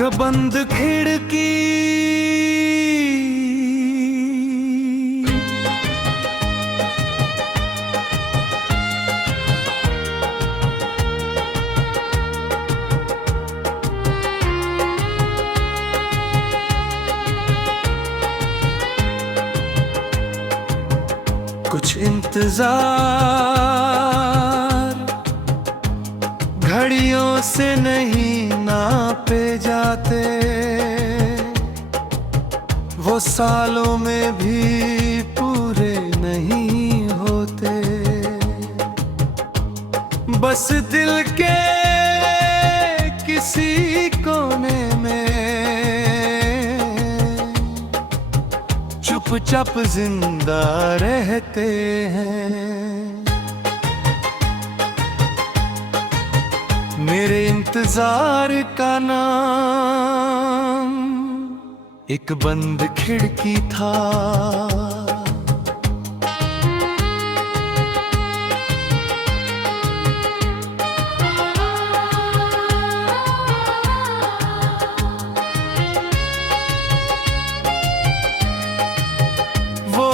एक बंद खिड़की, कुछ इंतजार घड़ियों से नहीं नापे जाते, वो सालों में भी पूरे नहीं होते। बस दिल के किसी कोने में चुपचाप जिंदा रहते हैं। मेरे इंतजार का नाम एक बंद खिड़की था। वो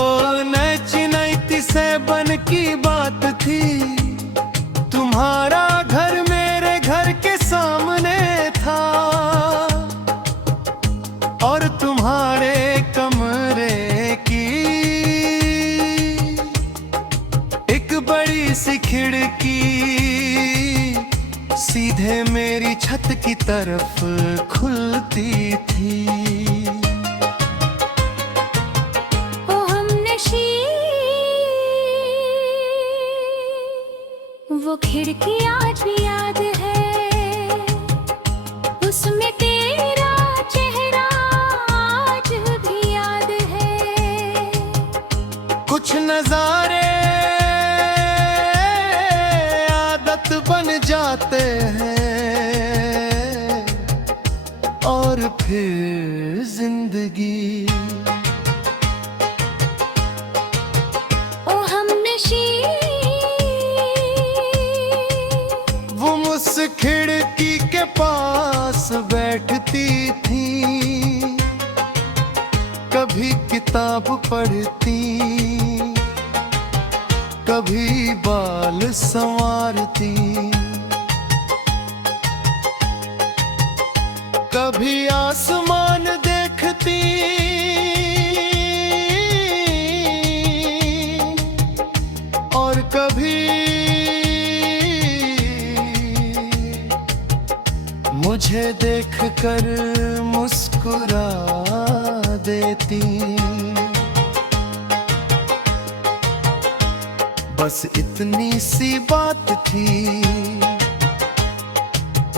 नैची नैती से बन की बात थी, तुम्हारा घर मेरे घर के सामने था, और तुम्हारे कमरे की एक बड़ी सी खिड़की सीधे मेरी छत की तरफ खुलती थी। वो खिड़की आज भी याद है, उसमें तेरा चेहरा आज भी याद है। कुछ नजारे आदत बन जाते हैं, और फिर जिंदगी उस खिड़की के पास बैठती थी, कभी किताब पढ़ती, कभी बाल संवारती, कभी आसमान देखती, और कभी मुझे देखकर मुस्कुरा देती। बस इतनी सी बात थी,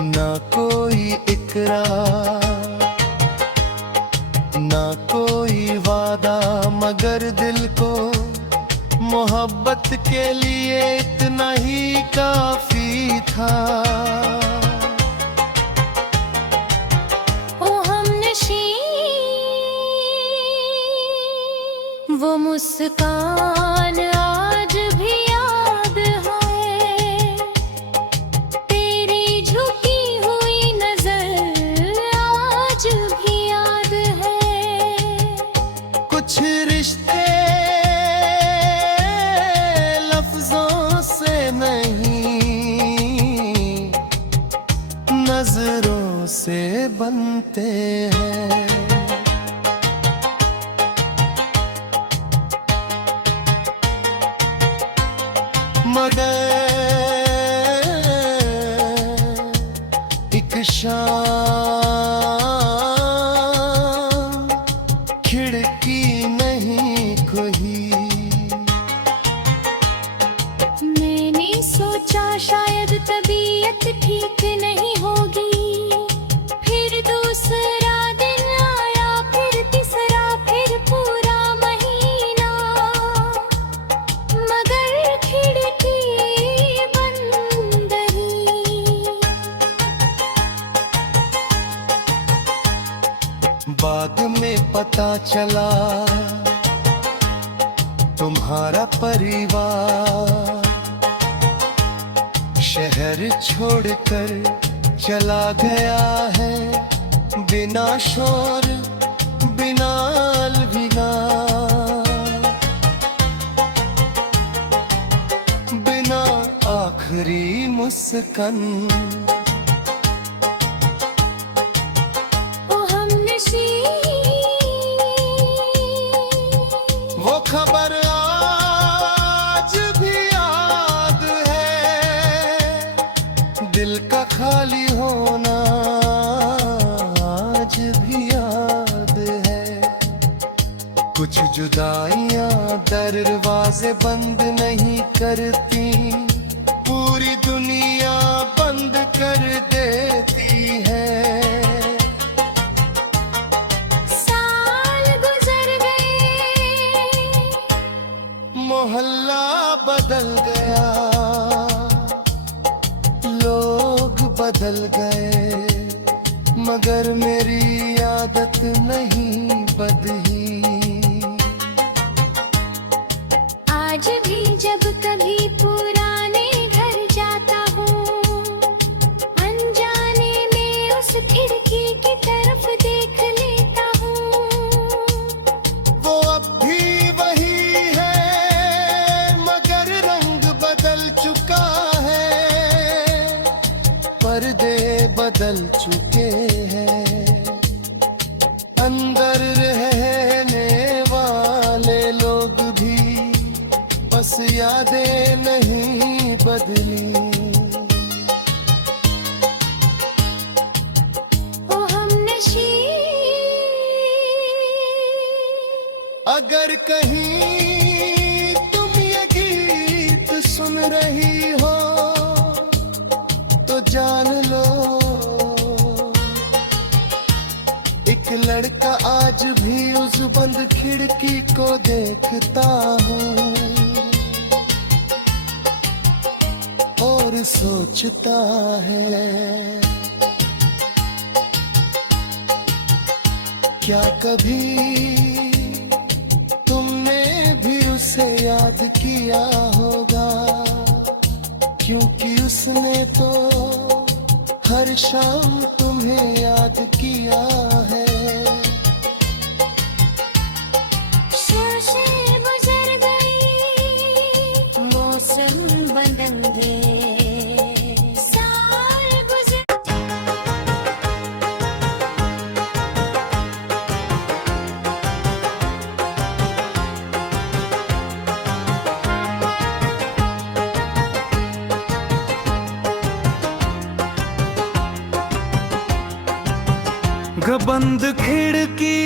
ना कोई इकरार, ना कोई वादा, मगर दिल को मोहब्बत के लिए इतना ही काफी था। वो मुस्कान आज भी याद है, तेरी झुकी हुई नजर आज भी याद है। कुछ रिश्ते लफ्जों से नहीं, नजरों से बनते हैं। मगर एक शाम खिड़की नहीं खुली, मैंने सोचा शायद तबीयत ठीक नहीं होगी, फिर दूसरा दिन आया, फिर तीसरा, फिर पूरा महीना, मगर खिड़की बंद रही। बाद में पता चला तुम्हारा परिवार शहर छोड़कर चला गया है बिना शोर बिना अलविदा, बिना आखिरी मुस्कान। ओ हमनशी वो खबर आज भी याद है, दिल का खाली होना आज भी याद है। कुछ जुदाइयां दरवाजे बंद नहीं करती, पूरी दुनिया बंद कर देती है। साल गुजर गए, मोहल्ला बदल गया, लोग बदल गए, मगर मेरी आदत नहीं बदली। आज भी जब कभी पुराने घर जाता हूँ, अनजाने में उस खिड़की की तरफ देख लेता हूँ। वो अब भी वही है, मगर रंग बदल चुका है, पर्दे बदल चुके हैं। अंदर रहने वाले लोग भी बस यादें नहीं बदली। ओ हमनशी अगर कहीं तुम ये गीत सुन रही हो तो जान लो, एक लड़का आज भी उस बंद खिड़की को देखता हूँ और सोचता है, क्या कभी तुमने भी उसे याद किया होगा, क्योंकि उसने तो हर शाम तुम्हें याद किया है। शोशे गुजर गई, मौसम बदल गए, साल गुजर। बंद खिड़की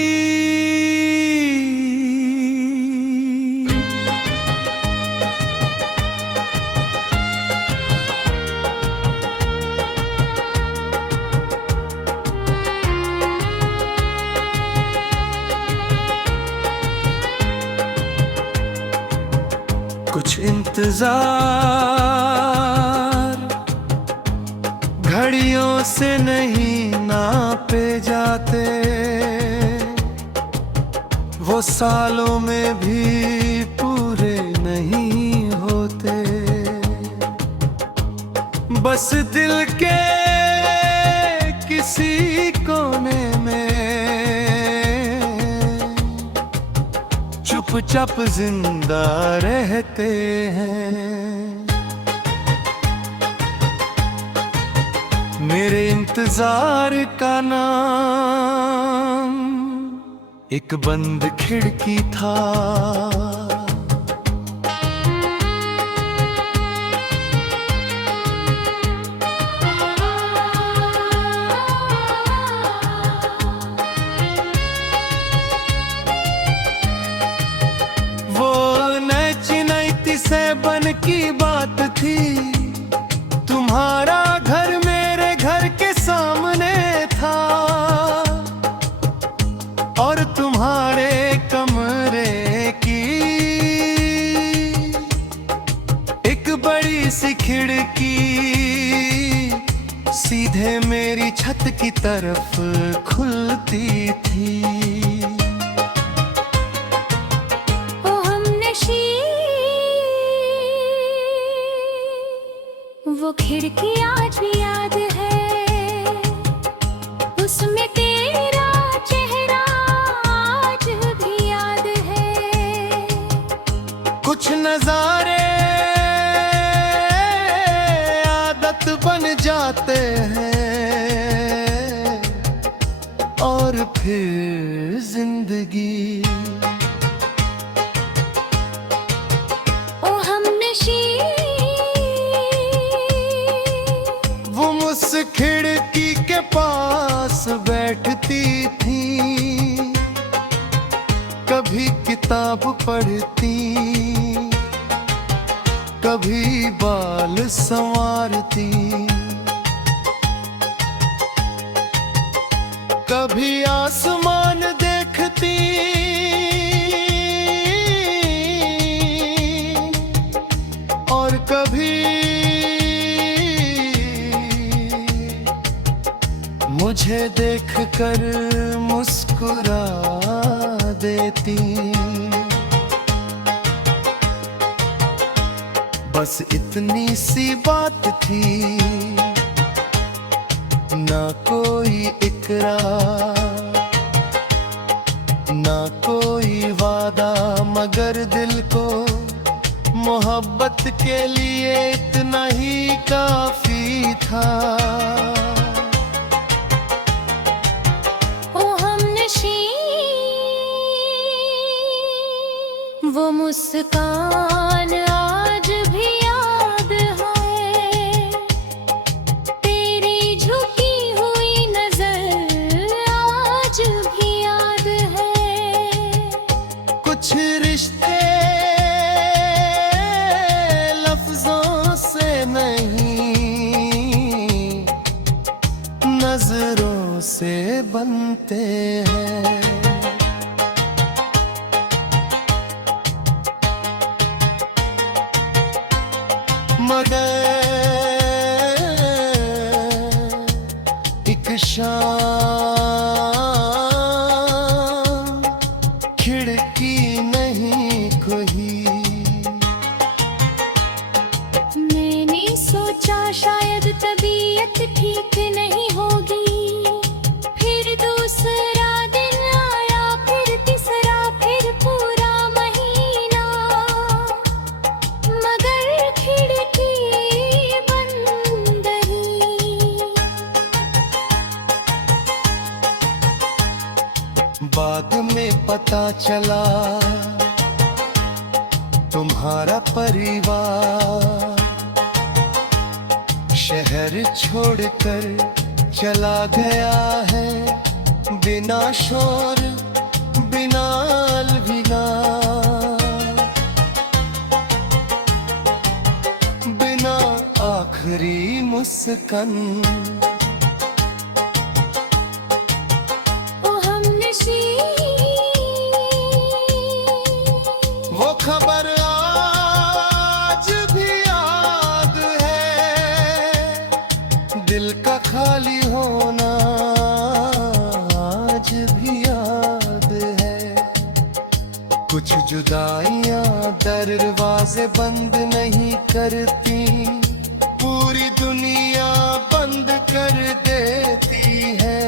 कुछ इंतजार घड़ियों से नहीं नापे जाते, वो सालों में भी पूरे नहीं होते। बस दिल के किसी कोने में चुपचाप जिंदा रहते हैं। मेरे इंतजार का नाम एक बंद खिड़की था। वो नैची नैती से बन की बात थी, तुम्हारा घर मेरे घर के सामने था और तुम्हारे कमरे की एक बड़ी सी खिड़की सीधे मेरी छत की तरफ खुलती थी। ओ हमनशी वो खिड़की आज भी याद है, उसमें तेरे हैं और फिर जिंदगी। ओ हमनशी वो मुझ खिड़की के पास बैठती थी, कभी किताब पढ़ती, कभी बाल संवारती, कभी आसमान देखती और कभी मुझे देखकर मुस्कुरा देती। बस इतनी सी बात थी, ना कोई इकरार, ना कोई वादा, मगर दिल को मोहब्बत के लिए इतना ही काफी था। ओ हमनशी वो मुस्कान आज भी याद है, तेरी झुकी हुई नजर आज भी याद है। कुछ रिश्ते लफ्जों से नहीं, नजरों से बनते हैं। मगर एक शाम खिड़की नहीं खुली, मैंने सोचा शायद तबीयत ठीक नहीं होगी, फिर दूसरा दिन आया, फिर तीसरा, फिर पूरा महीना, मगर खिड़की बंद रही। बाद में पता चला तुम्हारा परिवार शहर छोड़कर चला गया है, बिना शोर बिना अलविदा, बिना आखिरी मुस्कान। ओ हमनशी वो खबर आज भी याद है, दिल का खाली होना आज भी याद है। कुछ जुदाइयां दरवाजे बंद नहीं करती, पूरी दुनिया बंद कर देती है।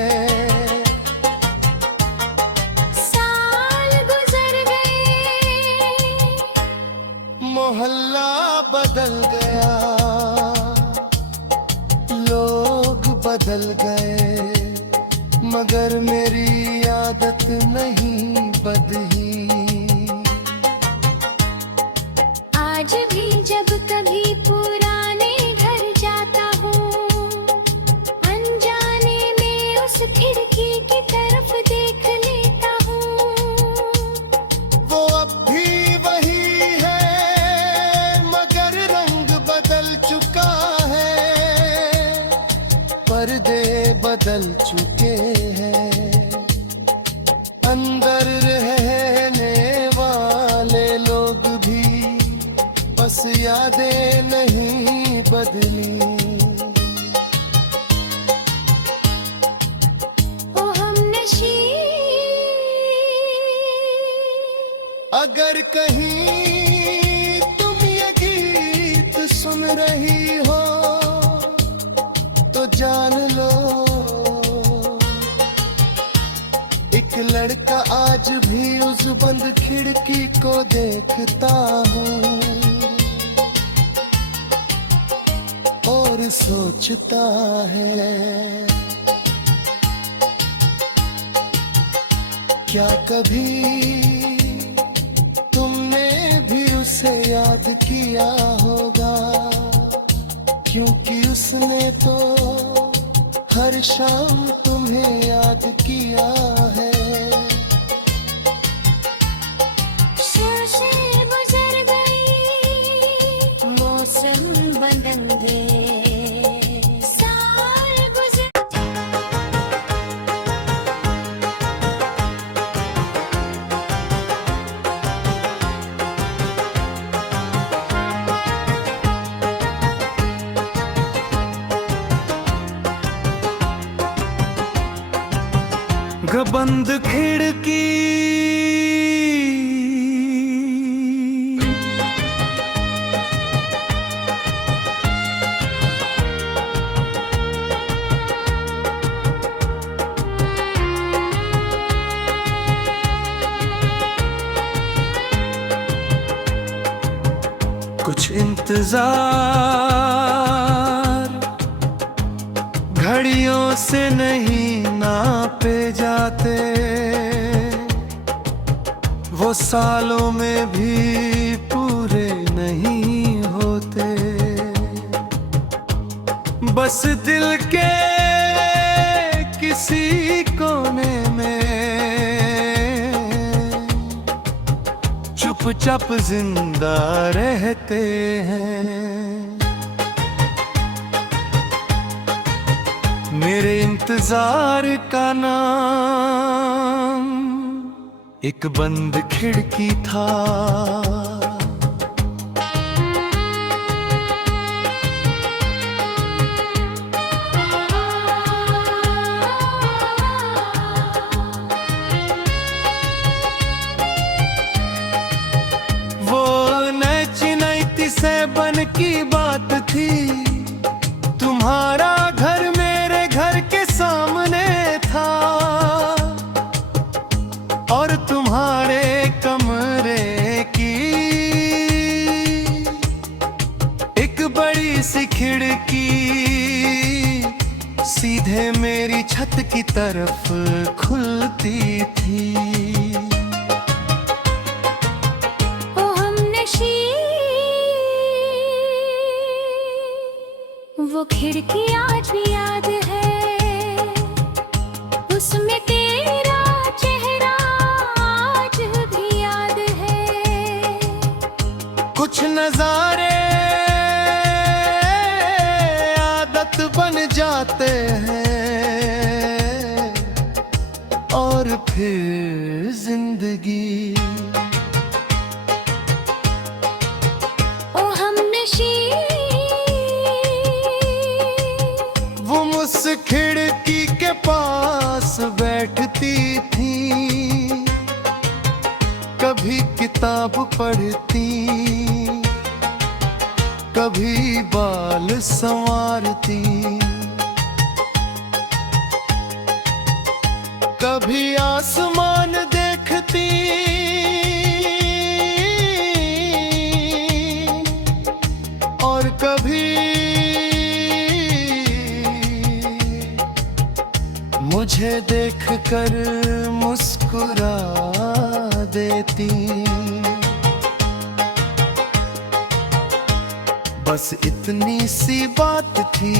साल गुजर गए, मोहल्ला बदल गया, लोग बदल गए, मगर मेरी आदत नहीं बदली। आज भी जब कभी पुराने घर जाता हूँ, अनजाने में उस खिड़की की तरफ देख लेता हूँ। वो अब भी वही है, मगर रंग बदल चुका है, पर्दे बदल चुके हैं, अंदर रहने वाले लोग भी बस यादें नहीं बदली। ओ हमनशी अगर कहीं तुम ये गीत सुन रही हो तो जान लो, एक लड़का आज भी उस बंद खिड़की को देखता हूँ। ओ और सोचता है, क्या कभी तुमने भी उसे याद किया होगा, क्योंकि उसने तो हर शाम तुम्हें याद किया है। शाखें गुजर गई, मौसम बदल गए, साल गुजर बंद खिड़की, कुछ इंतजार घड़ियों से नहीं नापे जाते, वो सालों में भी पूरे नहीं होते। बस दिल के किसी कोने में चुपचाप जिंदा रहते हैं। मेरे इंतजार का नाम एक बंद खिड़की था। वो नैची नैती से बन की बात थी, तुम्हारा घर मेरे घर के सामने था, और तुम्हारे कमरे की एक बड़ी सी खिड़की सीधे मेरी छत की तरफ खुलती थी। ओ हमनशी, वो खिड़की आज भी याद है, उसमें तेरा चेहरा आज भी याद है। कुछ नजारे आदत बन जाते हैं, और फिर जिंदगी। ओ हमनशी, वो उस खिड़की के पास बैठती थी, कभी किताब पढ़ती, कभी बाल संवारती, कभी आसमान देखती, और कभी मुझे देखकर मुस्कुरा देती। बस इतनी सी बात थी,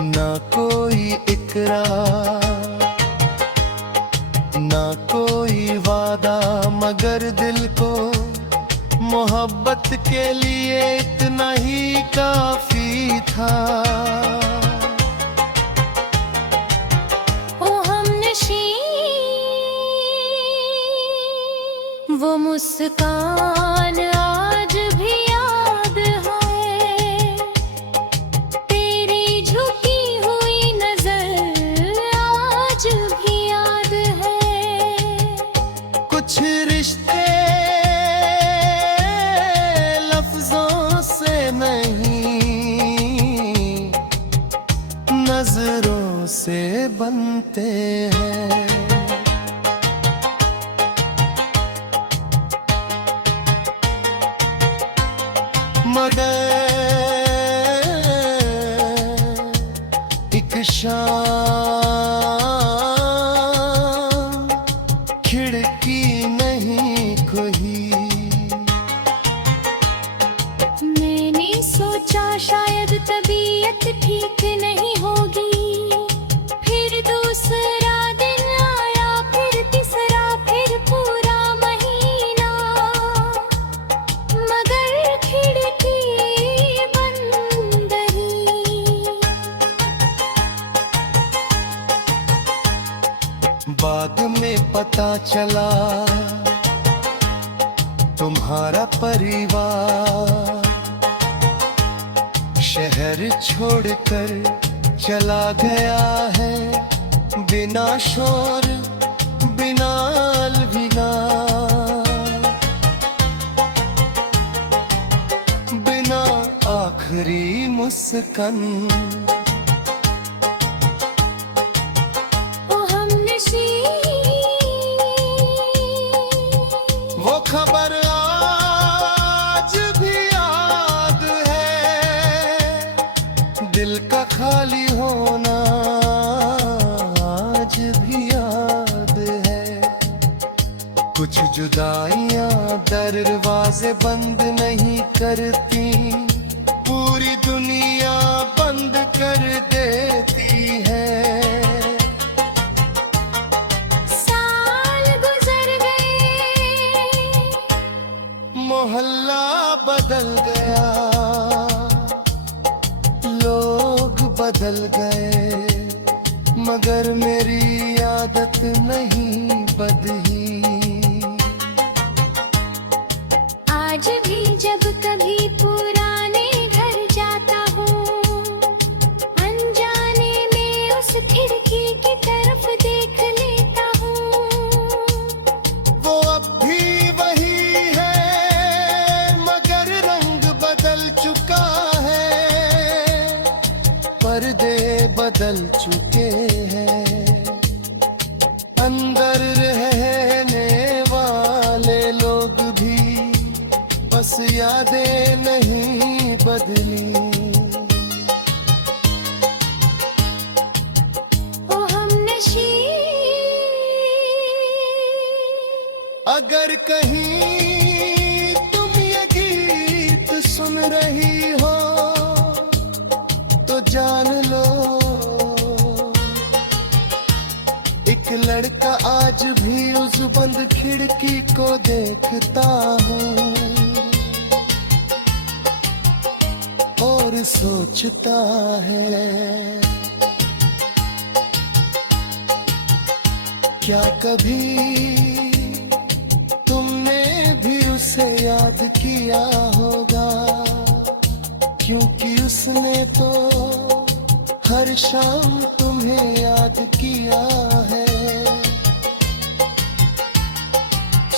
ना कोई इकरार, ना कोई वादा, मगर दिल को मोहब्बत के लिए इतना ही काफी था। ओ हमनशी, वो मुस्कान आज भी याद है, तेरी झुकी हुई नजर आज भी याद है। कुछ रिश्ते लफ्जों से नहीं, नजरों से बनते हैं। मगर शाम खिड़की नहीं खुली। मैंने सोचा शायद तबीयत ठीक नहीं होगी, फिर दूसरा दिन आया, फिर तीसरा, फिर पूरा महीना, मगर खिड़की बंद रही। बाद में पता चला तुम्हारा परिवार शहर छोड़कर चला गया है, बिना शोर बिना अलविदा, बिना आखिरी मुस्कान। ओ हमनशी वो खबर आज भी याद है, दिल का खाली होना आज भी याद है। कुछ जुदाइयां दरवाजे बंद नहीं करती, पूरी दुनिया बंद कर देती है। साल गुजर गए, मोहल्ला बदल गया, लोग बदल गए, मगर मेरी आदत नहीं बदली। आज भी जब कभी पुराने घर जाता हूँ, अनजाने में उस खिड़की की तरफ देख लेता हूँ। वो अब भी वही है, मगर रंग बदल चुका है, पर्दे बदल चुके हैं, अंदर रहने वाले लोग भी बस यादें नहीं बदली। ओ हमनशी अगर कहीं तुम ये गीत सुन रही हो तो जान लो, एक लड़का आज भी उस बंद खिड़की को देखता हूँ और सोचता है, क्या कभी तुमने भी उसे याद किया होगा, क्योंकि उसने तो हर शाम तुम्हें याद किया है।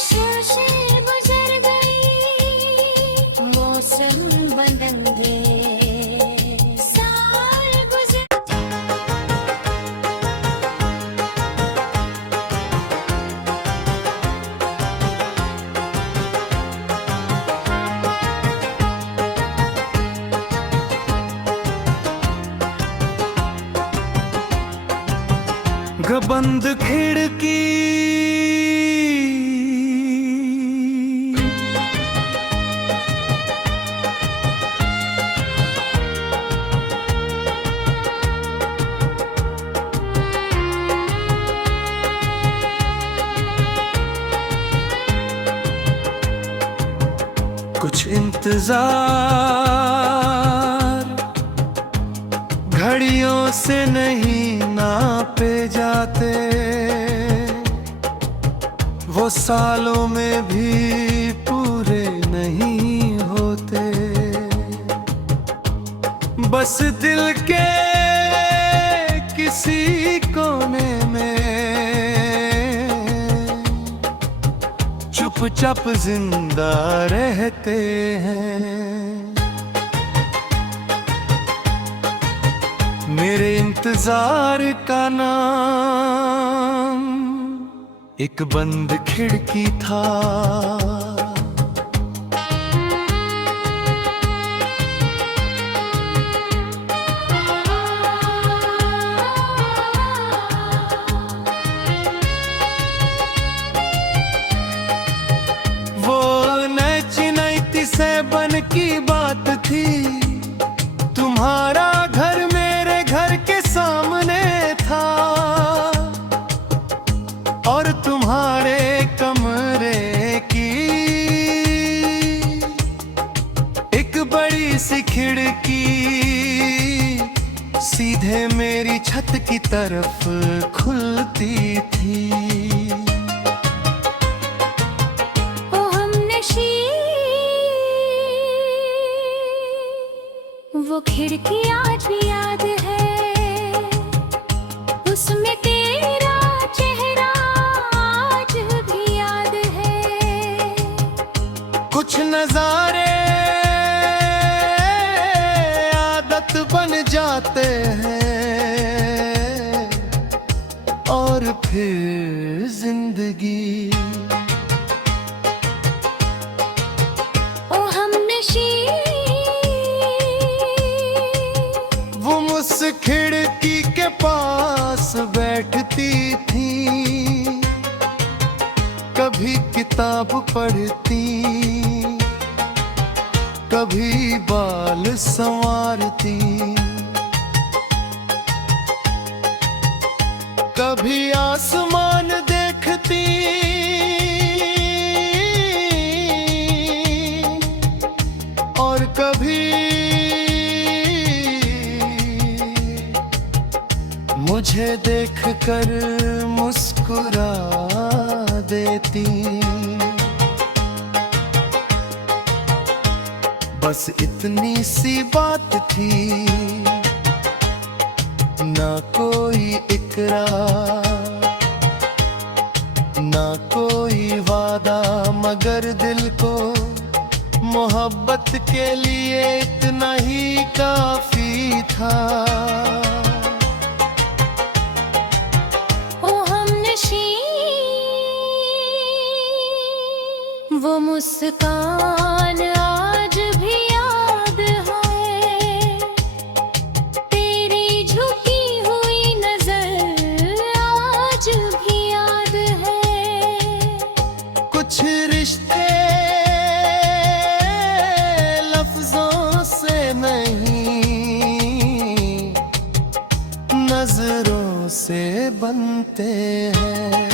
शोशे गुजर गई, मौसम बदलेंगे, साल गुजर बंद खिड़की कुछ इंतजार घड़ियों से नहीं नापे जाते, वो सालों में भी पूरे नहीं होते, बस दिल के किसी कोने में चुपचाप जिंदा रहते हैं। मेरे इंतजार का नाम एक बंद खिड़की था, सुबह मेरी छत की तरफ खुलती थी। ओ हमनशी, वो खिड़की आज भी याद है, उसमें तेरा चेहरा आज भी याद है। कुछ नजारे आदत बन जाते हैं और फिर जिंदगी। ओ हमनशी, वो उस खिड़की के पास बैठती थी, कभी किताब पढ़ती, कभी बाल संवारती, कभी आसमान देखती और कभी मुझे देखकर मुस्कुरा देती। बस इतनी सी बात थी, ना कोई इकरार, ना कोई वादा, मगर दिल को मोहब्बत के लिए इतना ही काफी था। ओ हमनशी, वो मुस्कान आज भी याद है, तेरी झुकी हुई नजर आज भी याद है। कुछ रिश्ते लफ्जों से नहीं, नजरों से बनते हैं।